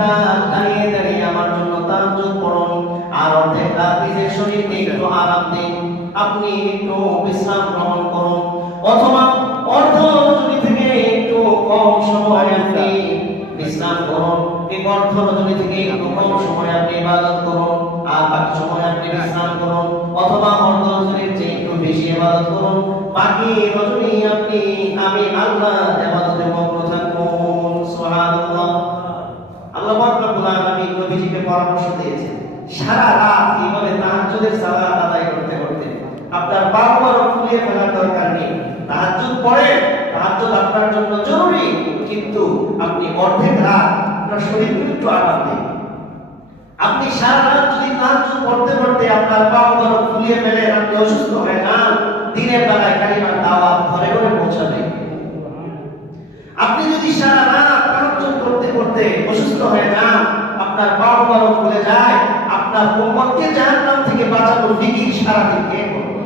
রাত দাঁড়িয়ে দাঁড়িয়ে আমার জন্য তাহাজ্জুদ পড়ুন, আর অর্ধেক রাত নিজের শরীরকে একটু আরাম দিন, আপনি একটু বিশ্রাম গ্রহণ করুন, অথবা অর্ধ রজনী থেকে একটু কম সময় আপনি বিশ্রাম করুন, এই অর্ধ রজনী থেকে একটু কম সময় আপনি ইবাদত করুন, আর বাকি সময় আপনি বিশ্রাম করুন, অথবা অর্ধ রজনীর চেয়ে একটু বেশি ইবাদত করুন, বাকি রজনী আপনি আমি আল্লাহর ইবাদতে মগ্ন থাকুন। সুবহানাল্লাহ। আল্লাহ পাক রব্বুল আলামিন নবীজিকে পরামর্শ দিয়েছেন সারা রাত এইভাবে তাহাজ্জুদের সালাত আদায় করতে করতে আপনার পা মোবারক ফুলিয়ে ফেলার দরকার নেই। তাহাজ্জুদ পড়ে, তাহাজ্জুদ আপনার জন্য জরুরি, কিন্তু আপনি অর্ধেক রাত আপনার শরীরকে একটু আরাম দিন। আপনি সারা রাত যদি তাহাজ্জুদ পড়তে পড়তে আপনার পা মোবারক ফুলিয়ে ফেলেন, আপনি অসুস্থ হয়ে যান, দিনের বেলায় কালিমার দাওয়াত ঘরে ঘরে পৌঁছাবে। আপনি যদি সারা রাত তাহাজ্জুদ করতে করতে অসুস্থ হয়ে যান, আপনার পা মোবারক ফুলে যায়, আপনার উম্মতকে জাহান্নাম থেকে বাঁচানোর ফিকির সারা দিন কে করবে?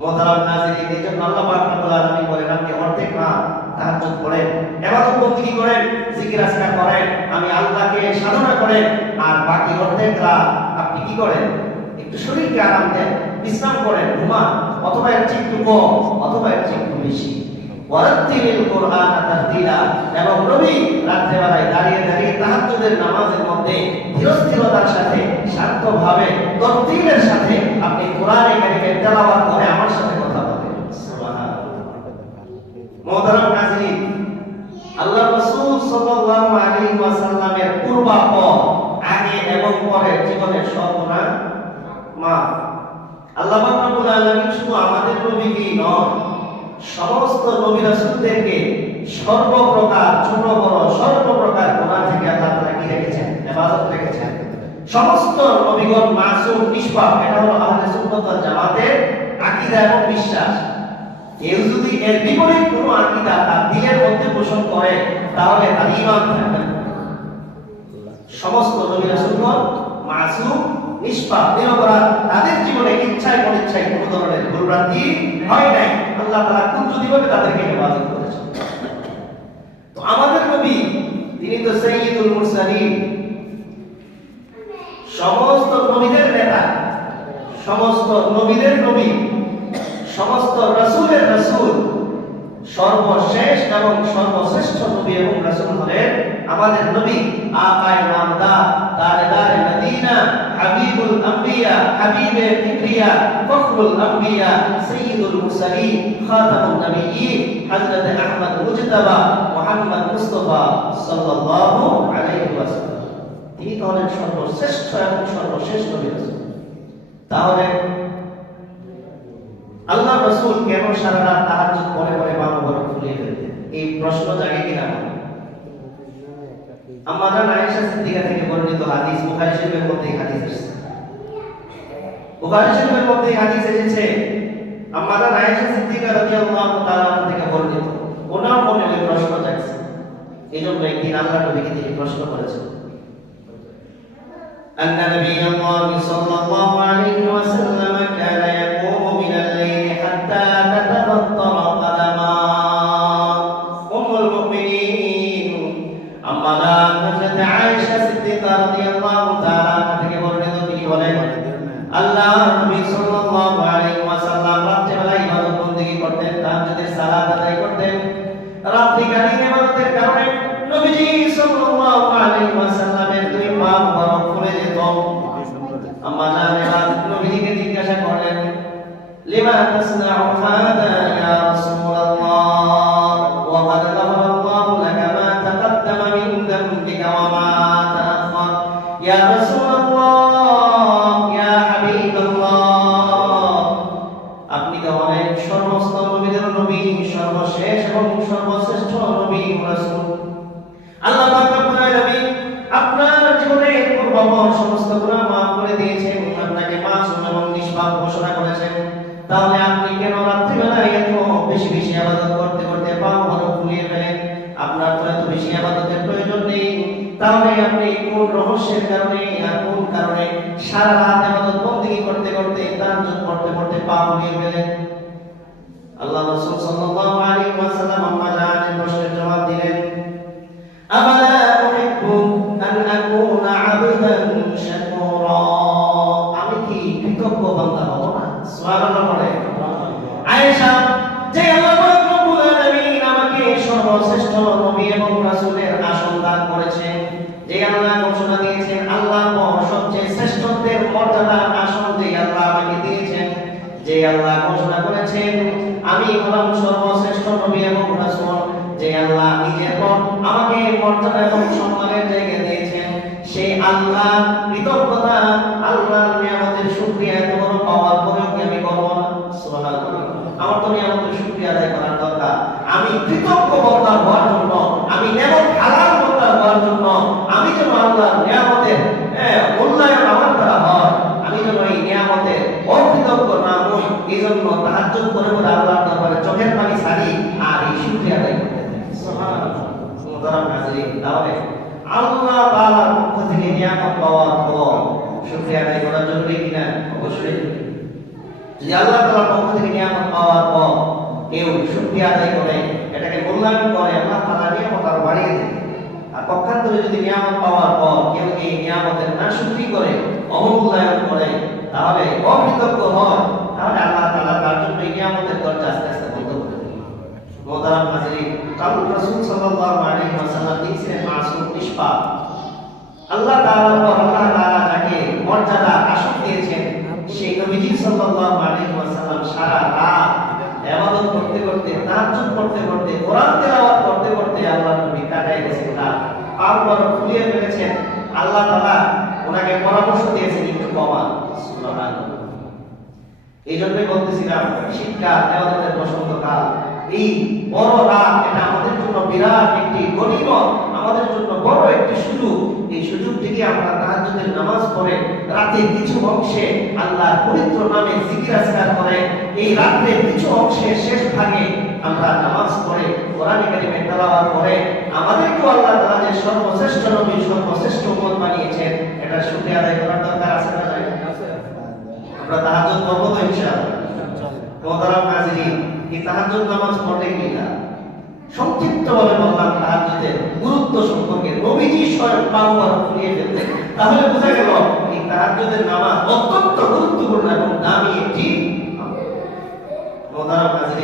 মোহতারাম নাযিরিন, এইজন্য আল্লাহ পাক রব্বুল আলামিন বলেন আপনি অর্ধেক রাত তাহাজ্জুদ পড়েন, ইবাদত বন্দেগী করেন, জিকির আজকার করেন, আমি আল্লাহকে সাধনা করেন, আর বাকি অর্ধেক রাত আপনি কি করেন? একটু শরীরকে আরাম দেন, বিশ্রাম করেন, ঘুমান, অথবা এর চেয়ে একটু কম, অথবা এর চেয়ে একটু বেশি। ওয়ারাত্তিলিল কুরআনা তারতিলা, এবং নবী রাতে বেলায় দাঁড়িয়ে দাঁড়িয়ে তাহাজ্জুদের নামাজের মধ্যে ধীরস্থিরতার সাথে শান্তভাবে তরতিলের সাথে আপনি কোরআনে কারীমের তেলাওয়াত করে আমার সাথে কথা বলেন। সুবহানাল্লাহ। মুহতারাম নাযিরিন, আল্লাহ রাসূল সাল্লাল্লাহু আলাইহি ওয়াসাল্লামের পূর্বাপর আগে এবং পরের জীবনের সব গুনাহ মাফ। আল্লাহ পাক রব্বুল আলামিন শুধু আমাদের নবীকেই নয়, সমস্ত নবী রাসূলদেরকে সর্বপ্রকার ছোট বড় সর্বপ্রকার গুনাহ থেকে আল্লাহ তাআলা কি রেখেছেন? হেফাজত রেখেছেন। সমস্ত নবীগণ মাসুম নিষ্পাপ, এটা হলো আহলে সুন্নাত ওয়াল জামাতের আকীদা এবং বিশ্বাস। কেউ যদি এর বিপরীত কোনো আকীদা তার দিলের মধ্যে পোষণ করে, তাহলে তার ঈমান থাকবে না। সমস্ত নবী রাসূলগণ মাসুম নিষ্পাপ নিরপরাধ, তাদের জীবনে ইচ্ছায় অনিচ্ছায় কোনো ধরনের ভুলভ্রান্তি হয় নাই। আল্লাহ তাআলা কুদরতিভাবে তাদেরকে হেফাজত করেছেন। তো আমাদের নবী, তিনি তো সাইয়্যিদুল মুরসালিন, সমস্ত নবীদের নেতা, সমস্ত নবীদের নবী, সমস্ত রাসূলের রাসূল, সর্বশেষ এবং সর্বশ্রেষ্ঠ নবী এবং রাসূল হলেন আমাদের নবী আকায়ে নামদার, তাজদারে মদিনা, হাবিবুল আম্বিয়া, হাবিবে কিবরিয়া, ফখরুল আম্বিয়া, সাইয়্যিদুল মুরসালিন, খাতামুন নবিয়্যিন, হযরত আহমদ মুজতাবা মুহাম্মদ মুস্তাফা সাল্লাল্লাহু আলাইহি ওয়াসাল্লাম। তিনি তো হলেন সর্বশ্রেষ্ঠ এবং সর্বশেষ নবী রাসূল। তাহলে আল্লাহ রাসূল কেন সারা রাত তাহাজ্জুদ পড়ে পড়ে পা মোবারক ফুলিয়ে ফেলতেন? এই প্রশ্ন জাগে কিনা? আম্মা জান আয়েশা সিদ্দিকা থেকে বর্ণিত হাদিস, বুখারী শরীফের মধ্যে হাদিস এসেছে। বুখারী শরীফের মধ্যে হাদিস এসেছে, আম্মা জান আয়েশা সিদ্দিকা রাদিয়াল্লাহু তাআলা থেকে বর্ণিত। ওনার মনে ওই প্রশ্ন জাগছে, এইজন্য একদিন আল্লাহর নবীকে তিনি প্রশ্ন করেছেন। আন্না নবিয়্যুল্লাহি সাল্লাল্লাহু আলাইহি ওয়াসাল্লাম কানা ইয়াকুমু মিনাল লাইলি হাত্তা তাতাবাত্তারা কাদামা। উম্মুল মুমিনিন আম্মা জান হযরত আয়েশা সিদ্দিকা রাদিয়াল্লাহু তাআলা থেকে বর্ণিত, তিনি বলেন আল্লাহর নবী সাল্লাল্লাহু আলাইহি ওয়াসাল্লাম রাতে বেলা ইবাদত বন্দেগী করতেন, তাহাজ্জুদের সালাত আদায় করতেন। রাত্রিকালীন ইবাদতের কারণে নবীজি সাল্লাল্লাহু আলাইহি ওয়াসাল্লামের দুই পা মোবারক ফুলে যেত। আম্মা জান নবীজিকে জিজ্ঞাসা করলেন, লিমা তাসনাউ হাদা ইয়া রাসূলুল্লাহ ওয়া ক্বাদ গাফারাল্লাহু লাকা মা তাকাদ্দামা মিন যামবিকা ওয়া মা তাআখার। ইয়া রাসূলুল্লাহ, ইয়া হাবিবাল্লাহ, আপনি তো হলেন সমস্ত নবীদের নবী, সর্বশেষ এবং সর্বশ্রেষ্ঠ নবী রাসূল। আল্লাহ পাক রব্বুল আলামিন আপনার জীবনে পূর্বপর সমস্ত গুনাহ মাফ করে দিয়েছেন, আপনাকে মাসুম এবং নিষ্পাপ ঘোষণা করেছেন। তাহলে আপনি কেন রাত্রিবেলায় এত বেশি বেশি ইবাদত করতে করতে পা মোবারক ফুলিয়ে ফেলেন? আপনার তো এত বেশি ইবাদতের প্রয়োজন নেই। তাহলে আপনি কোন রহস্যের কারণে আর কোন কারণে সারা রাত ইবাদত বন্দেগী করতে করতে তাহাজ্জুদ পড়তে পড়তে পা ফুলিয়ে ফেলেন? আল্লাহ রাসূল সাল্লাল্লাহু আলাইহি ওয়াসাল্লাম আম্মা জানের প্রশ্নের জবাব দিলেন, আফালা রাসূলের আসন দান করেছেন, যে আল্লাহ ঘোষণা দিয়েছেন আল্লাহ সবচেয়ে শ্রেষ্ঠত্বের মর্যাদার আসন যে আল্লাহ আমাকে দিয়েছেন, যে আল্লাহ ঘোষণা করেছেন আমি হলাম সর্বশ্রেষ্ঠ নবী এবং রাসূল, যে আল্লাহ নিজে আমাকে মর্যাদা এবং সম্মানের জায়গা দিয়েছেন, সেই আল্লাহ কৃতজ্ঞতা, আল্লাহর নিয়ামতের শুকরিয়া এত বড় পাওয়ার পরেও কি আমি করব না? সুবহানাল্লাহ। আমার তো নিয়ামতের শুকরিয়া আদায় করার দরকার। আমি কৃতজ্ঞ বান্দা হওয়ার জন্য, আমি নেমত হালাল বান্দা হওয়ার জন্য, আমি যেন আল্লাহর নিয়ামতের মূল্যায়ন আমার দ্বারা হয়, আমি যেন এই নিয়ামতের অকৃতজ্ঞ না হই, এই জন্য তাহাজ্জুদ করে আল্লাহর দরবারে চোখের পানি ছাড়ি আর এই শুকরিয়া আদায় করতে থাকি। সুবহানাল্লাহ। মুহতারাম হাজিরিন, তাহলে আল্লাহ তাআলার পক্ষ থেকে নিয়ামত পাওয়ার পর শুকরিয়া আদায় করা জরুরি কিনা? অবশ্যই। যদি আল্লাহ তাআলার পক্ষ থেকে নিয়ামত পাওয়ার পর কেউ শুকরিয়া আদায় করে, এটাকে মূল্যায়ন করে, আল্লাহ তাআলা নিয়ামত আরো বাড়িয়ে দেন। আর পক্ষান্তরে যদি নিয়ামত পাওয়ার পর কেউ এই নিয়ামতের নাশুকরি করে, অবমূল্যায়ন করে, তাহলে অকৃতজ্ঞ হয়, তাহলে আল্লাহ তাআলা তার জন্য এই নিয়ামতের দরজা আস্তে আস্তে বন্ধ করে দেন। মুহতারাম হাজিরিন, কারণ রাসূল সাল্লাল্লাহু আলাইহি ওয়াসাল্লাম ছিলেন মাসুম, নিষ্পাপ। আল্লাহ তাআলা যাকে মর্যাদা আসন দিয়েছেন, সেই নবীজি সাল্লাল্লাহু আলাইহি ওয়াসাল্লাম সারা রাত ইবাদত করতে করতে, তাহাজ্জুদ করতে করতে, কোরআন তেলাওয়াত করতে করতে আল্লাহর নবী কাটায় গেছেন, তার পাও ফুলিয়ে ফেলেছেন। আল্লাহ তাআলা ওনাকে পরামর্শ দিয়েছেন একটু কমান। সুবহানাল্লাহ। এই জন্যই বলতেছিলাম শীতকাল ইবাদতের বসন্তকাল, এই বড় রাত, এটা আমাদের জন্য বিরাট একটি গনিমত, আমাদের জন্য বড় একটি সুযোগ। এই সুযোগ থেকে আমরা তাহাজ্জুদের নামাজ পড়ে রাতে কিছু অংশে আল্লাহর পবিত্র নামে জিকির আজকার করে, এই রাতে কিছু অংশে শেষ ভাগে আমরা নামাজ পড়ে কোরআন কারীমের তেলাওয়াত করে আমাদেরকে আল্লাহ তাআলা যে সর্বশ্রেষ্ঠ নবী, সর্বশ্রেষ্ঠ উম্মত বানিয়েছেন, এটা শুকরিয়া আদায় করার দরকার আছে না? আমরা তাহাজ্জুদ পড়ব তো ইনশাআল্লাহ। মুহতারাম হাজিরিন, এই তাহাজ্জুদ নামাজ পড়তে কি না? সংক্ষিপ্তভাবে বললাম তাহাজ্জুদের গুরুত্ব সম্পর্কে, নবীজি স্বয়ং বারবার ফুরিয়ে ফেলতেন। তাহলে বোঝা গেল এই তাহাজ্জুদের নামাজ অত্যন্ত গুরুত্বপূর্ণ এবং দামি একটি। মুহতারাম হাজিরিন,